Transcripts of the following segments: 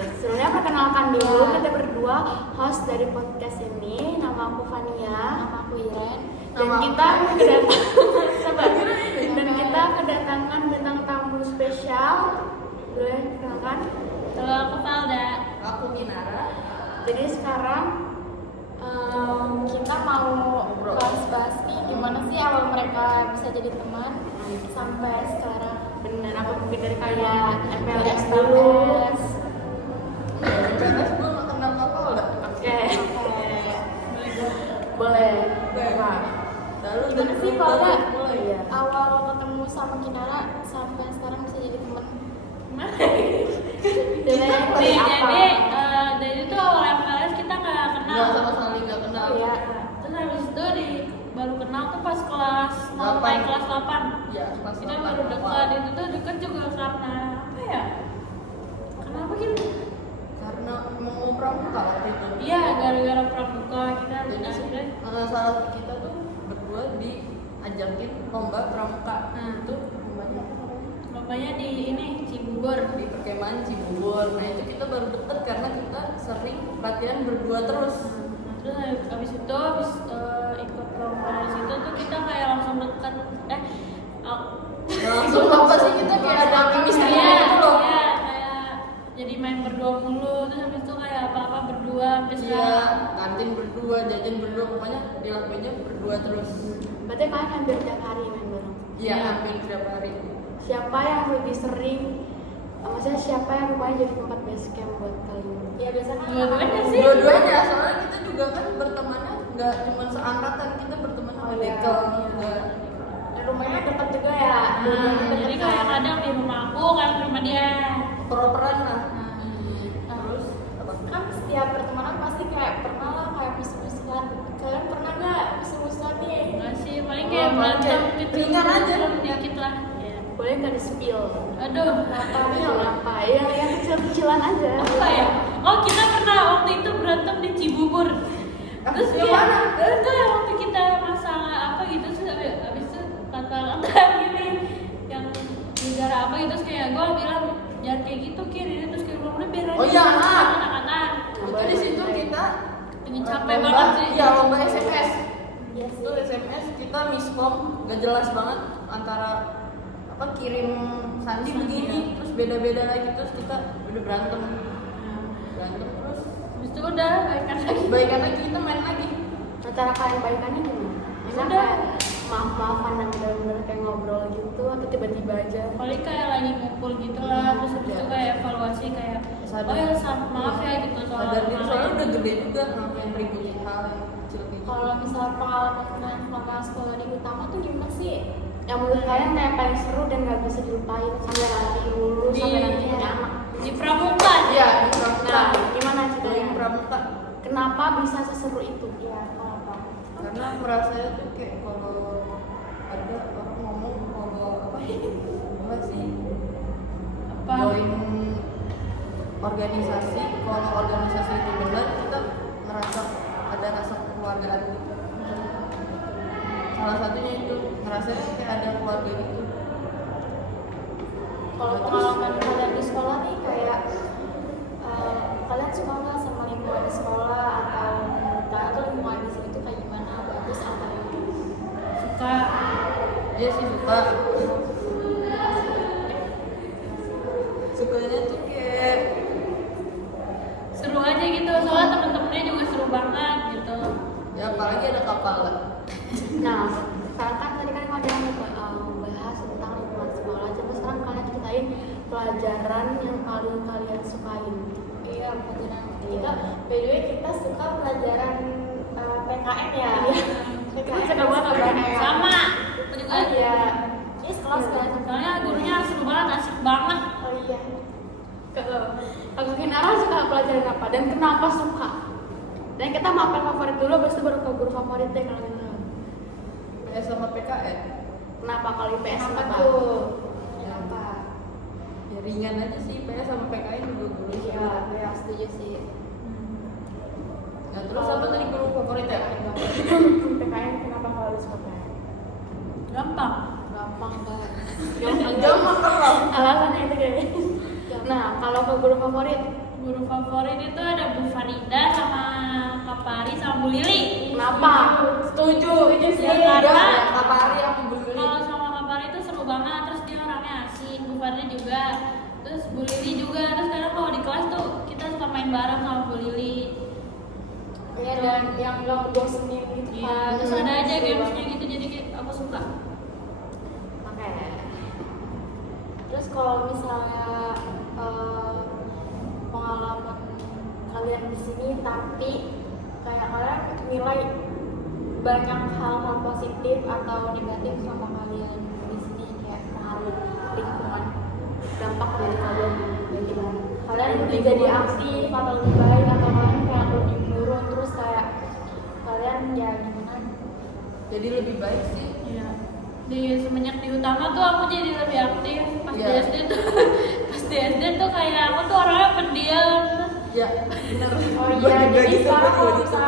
Sebenarnya perkenalkan dulu, kita berdua host dari podcast ini. Nama aku Fania, Nama aku Iren. dan kita kedatangan bintang tamu spesial. Boleh kenalkan? Halo, aku Valda. Aku Minara. Jadi sekarang Kita mau bahas-bahas nih gimana sih awal mereka bisa jadi teman sampai sekarang. bener apa mungkin dari kayak MPLS dulu. PNS gue gak kenal apa udah. Oke. Boleh. Nah, lalu Gimana sih dari Valda? mulai ya. Awal ketemu sama Kinara sampai sekarang bisa jadi teman. Dari apa? Dari itu awal MPLS kita nggak kenal. Nggak sama sekali nggak kenal. Iya. Terus habis itu baru kenal tuh pas kelas mulai kelas 8. Ya, kelas Kita 8. baru dekat, itu tuh dekat juga karena apa ya? Kenapa gitu? Karena mau pramuka waktu itu. Iya, gara-gara pramuka kita Jadi akhirnya. salah satu kita tuh berdua diajakin lomba pramuka. Itu lombanya apa namanya? Lombanya di ini Cibubur. Di perkemahan Cibubur. Nah itu kita baru deket karena kita sering latihan berdua terus. Terus habis itu ikut lomba di situ tuh kita kayak langsung deket. Langsung apa sih kita kayak ada chemistry gitu loh. Iya, kayak jadi main berdua mulu. Terus habis itu kayak apa-apa berdua sampai Iya, sekarang. kantin berdua, jajan berdua, pokoknya dilakuinnya berdua terus. Berarti kalian hampir tiap hari main bareng. Iya, hampir tiap hari. Siapa yang lebih sering? Maksudnya siapa yang rumahnya jadi tempat base camp buat kalian? Ya biasanya dua-duanya sih. Dua-duanya, soalnya kita juga kan bertemannya nggak cuma seangkatan, kita berteman sama Dekel juga. Dan rumahnya dekat juga ya. Jadi kayak kadang di rumah aku, kadang di rumah dia. Peroperan lah. Terus Apa? kan setiap pertemanan pasti kayak pernah lah kayak musuh-musuhan. Kalian pernah nggak musuh-musuhan nih? Nggak sih, paling kayak Oh, berantem paling gitu. ringan aja. Dikit lah. Ya. Boleh nggak di spill? Aduh, Apa? Yang kecil-kecilan aja. apa ya? Oh, kita pernah waktu itu berantem di Cibubur. Terus yang kayak, mana? itu yang waktu kita masalah apa gitu terus habis itu kata-kata gini yang negara apa gitu terus kayak gue bilang jangan kayak gitu kiri terus kayak bilang udah biar aja. Oh iya, anak-anak. Itu di situ kita Ini capek lomba- banget sih. Iya, lomba SMS. Iya Itu SMS kita miskom, gak jelas banget antara apa kirim sandi begini, terus beda-beda lagi terus kita udah berantem terus Habis itu udah baikan lagi. baikan lagi kita main lagi. Cara kalian baikannya gimana? Emang Udah. kayak maaf-maafan dan bener-bener kayak ngobrol gitu atau tiba-tiba aja? Paling kayak lagi ngumpul gitu lah terus habis itu kayak evaluasi kayak Sadar. oh ya maaf ya gitu soal Sadar diri kemarin. soalnya udah gede juga ngapain ributin hal yang kecil gitu. Kalau misal pengalaman selama sekolah di utama tuh gimana sih? Yang menurut kalian kayak paling seru dan nggak bisa dilupain sampai nanti lulus Di- sampai nanti punya anak. Di pramuka. Iya, di pramuka. Nah, gimana Dari ceritanya? pramuka. Kenapa bisa seseru itu? Iya, kenapa? Karena merasanya tuh kayak kalau ada orang ngomong kalau apa sih Apa? join organisasi, kalau organisasi itu benar kita ngerasa ada rasa kekeluargaan gitu. Salah satunya itu ngerasanya kayak ada keluarga gitu. Kalau pengalaman kalian di sekolah nih kayak kalian suka nggak sama lingkungan di sekolah atau menurut kalian tuh lingkungan di sini tuh kayak gimana? Bagus atau suka? Dia sih suka. Sukanya tuh kayak Seru aja gitu, soalnya temen-temennya juga seru banget gitu. ya apalagi ada kapal lah. Nah, sekarang kan tadi kan kalian bahas tentang lingkungan sekolah. Coba sekarang kalian ceritain pelajaran yang paling kalian sukain. Iya, pelajaran Iya. kita. By the way, kita suka pelajaran PKN ya. PKN Suka banget PKN. Sama. Aku juga. Oh iya. Ini sekelas kan. Soalnya gurunya seru banget, asik banget. Oh iya. Kalau Kinara suka pelajaran apa dan kenapa suka? Dan kita mau apel favorit dulu, habis itu baru ke guru favorit deh kalau Kinara. PS sama PKN. Kenapa kali PS Kenapa kenapa? tuh? Kenapa? Ya ringan aja sih PS sama PKN juga dulu. Iya, ya setuju sih. Nah terus apa tadi guru favorit ya? PKN kenapa kalau suka PKN? Gampang. Gampang banget. Gampang kalau. Alasannya itu kayak Nah, kalau ke guru favorit, Guru favorit itu ada Bu Farida sama Kak Pari sama Bu Lili. kenapa? Setuju, itu sih. Ya, karena Kak Pari aku beli. kalau sama Kak Pari itu seru banget, terus dia orangnya asik. Bu Farida juga, terus Bu Lili juga. Terus kadang kalau di kelas tuh kita suka main bareng sama Bu Lili. Iya, dan yang nggak ngebosenin gitu Iya, kan. terus ada aja gamesnya gitu, jadi kayak aku suka. Oke. Terus kalau misalnya pengalaman kalian di sini, tapi kayak kalian nilai banyak hal positif atau negatif sama kalian di sini, kayak pengaruh lingkungan, dampak dari kalian gimana? Kalian lebih jadi aktif atau lebih baik, atau kalian kayak lebih menurun, terus kayak kalian ya gimana? Jadi lebih baik sih. Iya. Di semenjak di utama tuh aku jadi lebih aktif. Pas di Iya. SD tuh, pas di SD tuh kayak aku tuh orangnya pendiam. Ya, benar. Oh Gua iya, juga jadi gitu, sekarang gua kalau juga gitu. bisa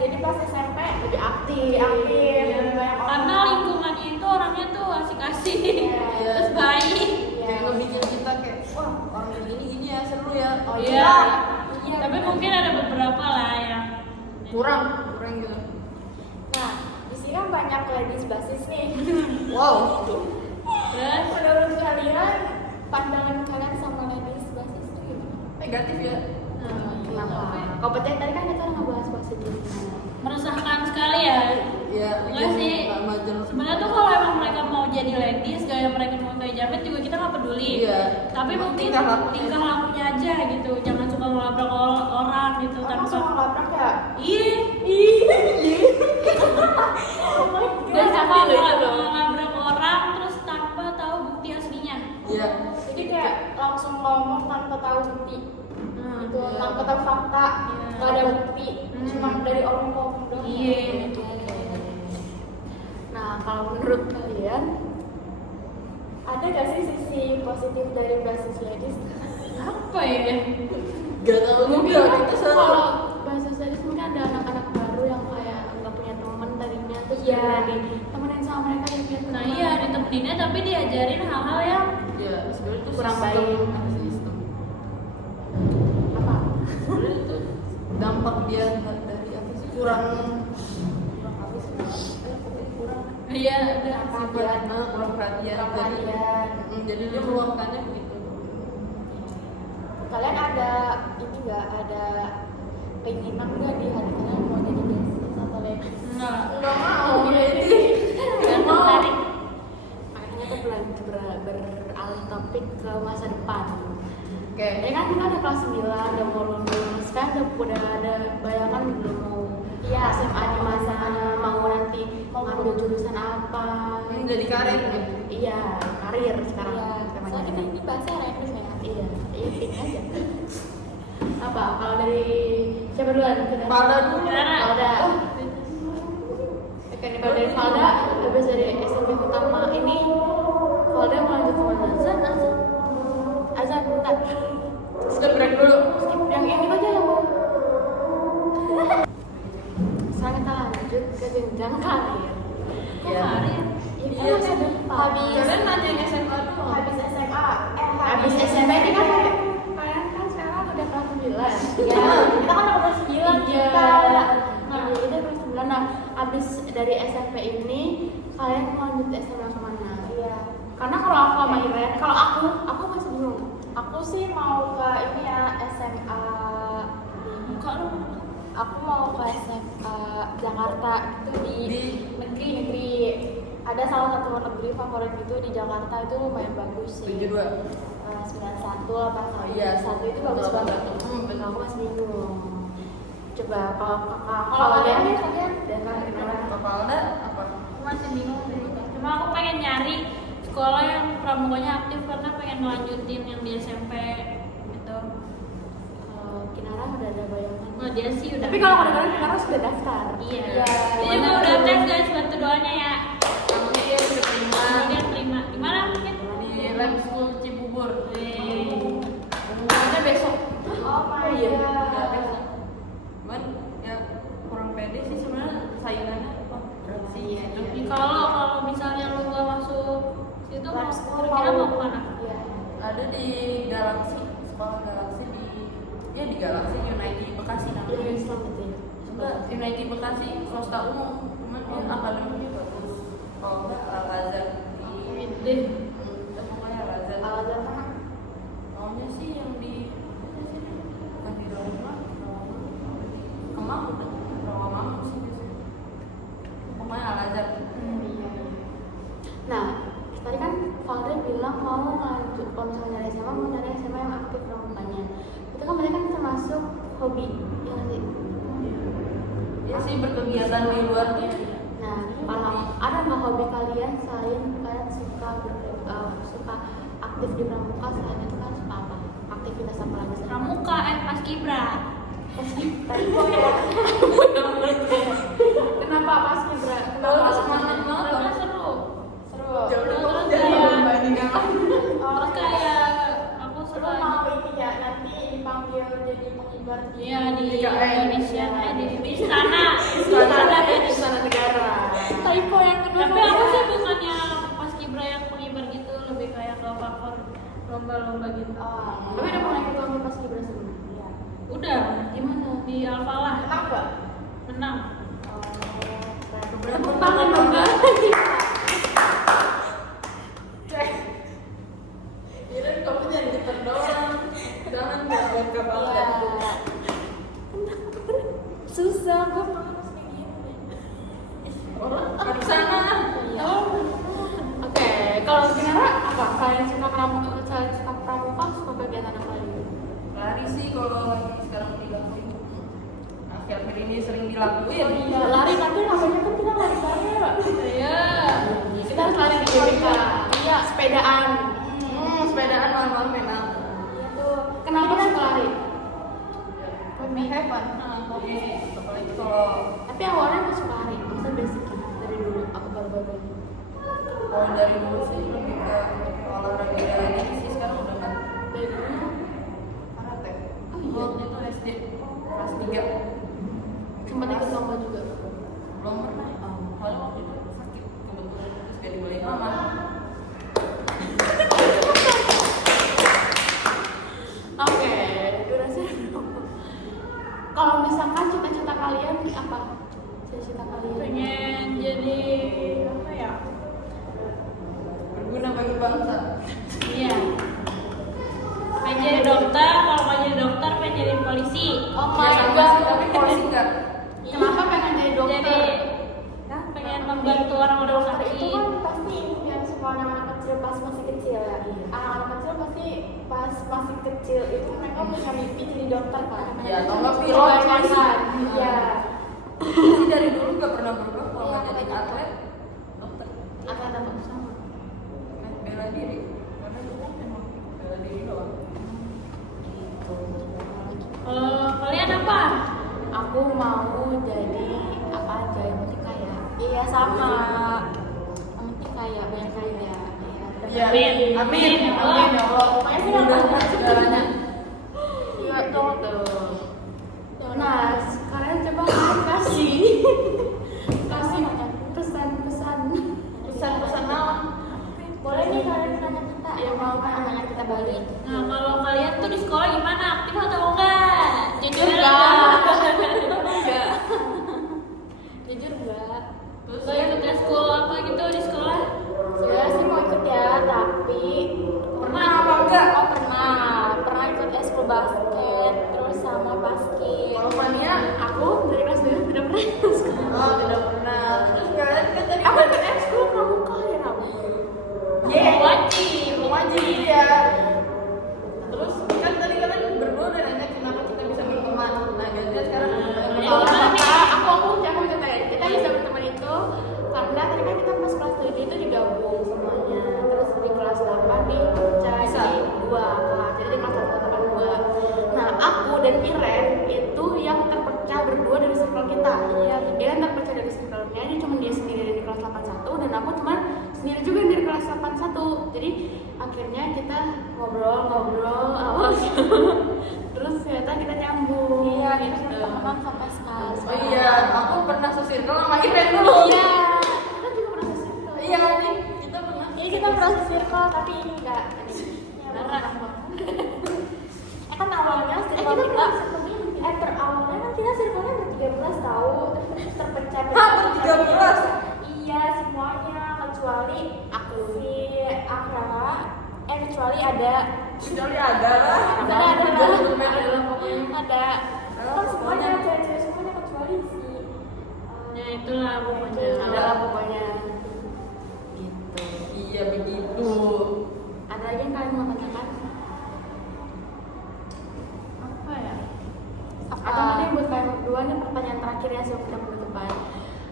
jadi pas SMP lebih aktif, lebih banyak orang. Karena lingkungannya itu orangnya tuh asik-asik, Iya. terus baik. Kayak ngebikin kita kayak, wah orang kayak gini ya seru ya. Oh Iya. iya. Tapi mungkin ada beberapa lah yang kurang gitu. Nah, di sini kan banyak ladies basis nih. Wow. terus Menurut kalian, pandangan kalian sama ladies basis itu gimana? Negatif ya. Kenapa? Kompeten tadi kan kita ngebahas positif. meresahkan sekali ya. Ya, Enggak sih. nggak majer. Sebenarnya tuh kalau emang mereka mau jadi ladies, gaya mereka mau kayak jamet juga kita nggak peduli. Iya. Tapi Cuma mungkin tingkah lakunya. tingkah lakunya aja gitu, jangan suka ngelabrak orang gitu Kamu tanpa. sama labrak ya? Iya. Gak Gak sama suka loh. ngelabrak orang terus tanpa tahu bukti aslinya. Iya. Jadi kayak langsung ngomong tanpa tahu bukti. Gitu, Iya. tanpa tahu fakta, Iya. nggak ada bukti, cuma dari orang ngomong doang. Iya. Nah, kalau menurut kalian ada gak sih sisi positif dari basis ladies? Apa ya? Gak tau juga kita selalu. Kalau basis ladies mungkin ada anak-anak baru yang kayak nggak punya teman tadinya, terus Iya. jadi temenin sama mereka yang punya teman. Nah iya ditemeninnya tapi diajarin hal-hal yang Ya, sebenarnya itu Kurang sistem. baik. Sistem. Apa? Sebenarnya itu dampak dia dari apa sih? Kurang apa sih? Kurang iya ada. Perhatian. kurang perhatian. Perhatian. Jadi dia meluapkannya begitu. Kalian ada ini nggak, ada keinginan nggak di hati kalian mau jadi basis atau ladies? Enggak. Nggak mau. Gak tertarik. Akhirnya kita beralih topik ke masa depan. Oke. Ini kan kita ada kelas 9, udah mau lulus kan, udah ada bayangan belum mau SMA di masa mau nanti mau ngambil jurusan apa. Ini jadi karir ya? Iya, karir sekarang. Iya. temanya. Soalnya kita ini bahasa Inggris ya. Iya, iya pik aja. Apa? Kalau dari siapa duluan? Valda dulu. Valda. Oke, ini kalau dari Valda, habis dari SMP utama ini, Valda mau lanjut kemana? Azan, bentar. Sudah break dulu. Skip yang ini aja yang mau. Sekarang kita lanjut ke jenjang karir. Iya. Karir. Iya, masa depan. Kalian nanyain SMA dulu. Habis SMA, habis SMP ini kan kalian kan sekarang udah kelas 9. Ya, kita kan udah kelas 9 kita. Nah, jadi udah kelas 9. Nah, habis dari SMP ini kalian mau lanjut SMA kemana? Iya. Karena kalau aku sama Iren, kalau aku masih bingung. Aku sih mau ke ini ya SMA di Buka lu. aku mau ke SMA Jakarta itu di negeri. Ada salah satu negeri favorit itu di Jakarta, itu lumayan bagus sih. 72. 91 apa Oh, iya. satu itu bagus Betul, banget. betul. Betul, aku masih bingung. Coba kalau kakak, Kalau kalian dan kalian gimana? Kak Valda apa? Aku masih bingung juga. Cuma aku pengen nyari sekolah yang pramuganya aktif karena pengen melanjutin yang di SMP gitu. Kinara udah ada bayangan. Nah dia sih udah. Tapi kalau kadang-kadang Kinara sudah daftar. Iya. Iya. Dia juga udah tes guys, bantu doanya ya. Namanya dia udah terima Dia terima. Di mana mungkin? di Lab School Cibubur. Pengumumannya besok. Oh my Iya, god. besok. Cuman ya kurang pede sih sebenarnya saingannya berat sih. Iya, Itu. iya. Kalau misalnya lu gak masuk situ mau Lab school kira-kira mau kemana? Iya. Ada di Galaxy. ITB Bekasi swasta umum, cuman dia akademiknya bagus. Kalau enggak Al-Azhar deh. Itu pokoknya Al-Azhar. Al-Azhar mana? Maunya sih yang di bukan di Kemang udah Rawamangun sih biasanya. Pokoknya Al-Azhar. Iya. Nah, tadi kan Valda bilang mau lanjut kalau misalnya dari SMA mau dari SMA yang aktif pramukanya. Itu kan mereka kan termasuk hobi, ya nggak sih? Ya sih berkegiatan di luarnya. Nah, kalau ada nggak hobi kalian selain kalian suka aktif di pramuka, selain itu kan suka apa? Aktivitas apa lagi? Pramuka Paskibra. Tadi kok ya? Kenapa pas Kibra? Kalau semangat banget Karena loh. seru. Seru. Jauh Terus jangan kayak- membandingkan. Terus kayak aku Seru suka mau ini ya nanti dipanggil jadi pengibar iya di IKN. Indonesia di istana. Istana Negara. Typo yang kedua. Tapi aku sih bukannya Paskibra yang pengibar gitu, lebih kayak ke faktor lomba-lomba gitu. Oh, tapi udah pernah ikut lomba pas Kibra sebelumnya? Iya. Udah Gimana? di Alfalah Kenapa? menang. Tepuk tangan dong, Mbak. Kira kamu jangan cepet doang. Jangan buat kepala. Iya. Susah, gue malas kayak gini. Orang ke sana. Iya. Oke, kalau Kinara apa? Kalian suka pramuka, suka kegiatan apa lagi? Lari sih kalau lagi sekarang dilakuin. Akhir-akhir ini sering dilakuin. Oh iya, lari tapi namanya kan kita lari bareng ya. Iya. Kita harus lari di GBK. Iya, sepedaan. Sepedaan malam-malam memang. Iya tuh. Kenapa suka lari? Lebih hebat. Hobi sih. Apalagi kalau Tapi awalnya aku suka lari, masa basicnya dari dulu aku baru-baru ini. kalau dari dulu sih lebih ke olahraga ini sih sekarang udah nggak. Dari dulu. Karate. Oh iya. Waktu itu SD kelas 3. Sempat ikut lomba juga. Belum pernah. Kalau waktu itu sakit kebetulan terus gak dibolehin mama. Oke, durasi berapa? Kalau misalkan cita-cita kalian apa? Cita-cita kalian? Pengen jadi apa ya? Berguna bagi bangsa. Iya. Pengen jadi dokter, kalau mau jadi dokter pengen jadi polisi. Oh Ya my sama god. sih, tapi polisi enggak. Kenapa pengen jadi dokter? Jadi pengen membantu orang-orang Dokter sakit. itu kan pasti impian semua anak-anak kecil pas masih kecil ya. Anak-anak kecil pasti pas masih kecil itu mereka punya mimpi jadi dokter kan. Ya, atau nggak pilot, Kebanyakan. polisi. Iya. Sih dari dulu nggak pernah berubah kalau nggak jadi atlet, dokter, Akan dapat sama. bela diri. Karena dulu kan emang bela diri doang. Kalau kalian apa? Aku mau jadi apa aja yang penting kaya. Iya sama. Yang penting kaya, banyak kaya. Ya, Amin. amin, Ya Allah. amin ya Allah. Pokoknya sih Mudahkan segalanya. Iya tuh tuh. Nah, kalian coba kasih pesan-pesan. Pesan-pesan naon? Boleh nih kalian nanya kita. Ya mau kan nanya kita balik. Nah, kalau kalian tuh di sekolah gimana? Aktif atau enggak? Jujur Gimana? enggak. Jujur enggak. Terus lo ikut eskul apa gitu di sekolah? Sebenarnya sih mau ikut ya, tapi Pernah apa enggak? Oh pernah ikut eskul basket, terus sama basket. Kalau Fania, Aku dari kelas 2 tidak pernah ikut eskul. oh tidak pernah. Terus kalian kan tadi Aku ikut eskul pramuka ya kamu. Wajib. wajib ya. Terus kan tadi kalian berdua udah nanya kenapa kita bisa berteman. Nah gantian sekarang. Kalau Aku cerita ya. Kita bisa berteman itu karena tadi kan kita pas kelas 7 itu digabung semuanya. Terus di kelas 8 dipecah Bisa. jadi 2 kelas. Jadi di kelas 8 2. Nah, aku dan Iren itu yang terpecah berdua dari circle kita. Iya, Iren terpecah dari circle-nya. Dia cuma dia sendiri dari kelas 81 dan aku cuma sendiri juga dari kelas 81. Jadi akhirnya kita ngobrol awal terus ternyata kita nyambung. Iya, kita teman sampai sekarang. Oh iya, aku pernah sesirkel sama Iren dulu. Iya, kita juga pernah circle. Iya nih, kita pernah. Ini kita pernah circle tapi ini enggak. Beneran. Kan awalnya circle kita per awalnya kan kita circle-nya ber-13 tahu. Terus kelas. Iya, semuanya kecuali Aku. si Akra. Kecuali ada Kecuali ada lah. ada Adalah pokoknya. ada kan semuanya Pokoknya. cewek-cewek semuanya kecuali si Ya itulah pokoknya. ada lah pokoknya. Gitu. Iya begitu. Ada lagi yang kalian mau tanyakan? Apa ya? Atau nanti buat kalian berdua nih pertanyaan terakhir ya sebelum kita penutupan.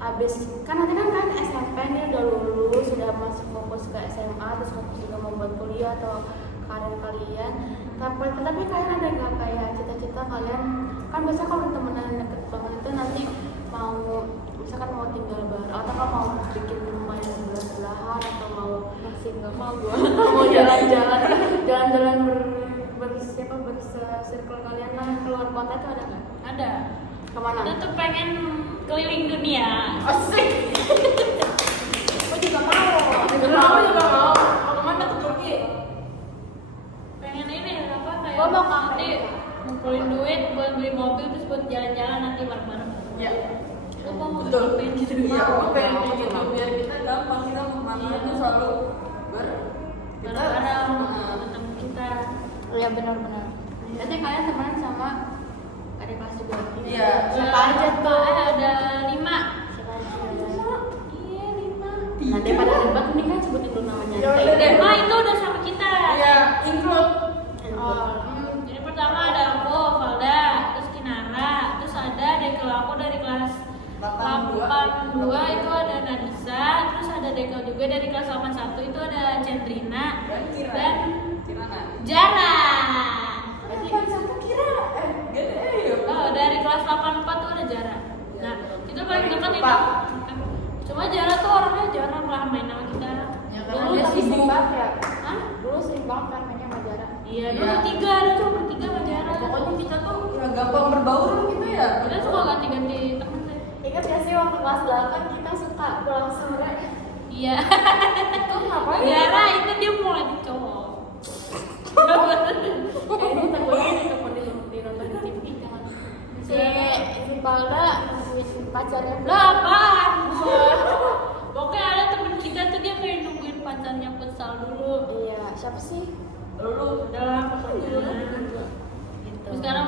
Abis kan nanti kan kalian SMP nih udah lulus, sudah masuk fokus ke SMA, terus fokus juga mau buat kuliah atau karir kalian. Tapi kalian ada nggak kayak cita-cita kalian? Kan biasa kalau temenan deket banget itu nanti mau misalkan mau tinggal bareng atau kan mau bikin rumah yang sebelah-sebelahan atau mau nggak mau gua mau jalan-jalan bersirkel kalian lah keluar kota itu ada nggak? Ada. Kemana? Kita tuh pengen keliling dunia. Asik. Aku juga mau. Aku juga mau. Mau kemana ke Turki? Pengen ini apa kayak Gua mau ke nanti Amerika. ngumpulin duit buat beli mobil terus buat jalan-jalan nanti bareng-bareng. Ya. Lu mau Betul. pengen gitu? Iya, aku pengen Mau, kayak gitu mau. biar kita gampang kita mau kemana Iya. itu selalu kita Bareng-bareng Nah, temen kita. Iya benar-benar. Berarti kalian temenan sama adik kelas juga? Iya. Siapa aja tuh? Ada 5. Siapa aja? Iya 5. Nah daripada debat ini kan sebutin dulu namanya. Ya udah deh. Nah itu udah sama kita. Iya, include. Oh, jadi pertama ada aku, Valda, terus Kinara, terus ada dekel aku dari kelas 82 itu ada Nadisa, terus ada dekel juga dari kelas 81 itu ada Cendrina Dan Kira. dan Kirana. Jara. Berarti kan satu Kira. Gede ya. Oh, dari kelas 84 tuh ada Jara. Nah, itu paling dekat itu. Pak. Cuma Jara tuh orangnya jarang lah main sama kita. Ya, Dulu karena dia tapi sering sibuk. banget ya. Hah? Dulu sering banget kan mainnya sama Jara. Iya, Iya. dulu 3, ada cuma bertiga sama Jara. Pokoknya kita tuh ya gampang berbaur gitu ya. Kita suka ganti-ganti temen deh. Ingat gak sih waktu kelas 8 kita suka pulang sore? Iya. Itu ngapain? Jara itu dia mau lagi cowok. Kayaknya kita boleh nonton di TV jangan. Si Balda nungguin pacarnya Lah apaan? Pokoknya ada temen kita tuh dia kayak nungguin pacarnya futsal dulu. Iya, siapa sih? Lu Udah lah pokoknya. Gitu. Terus sekarang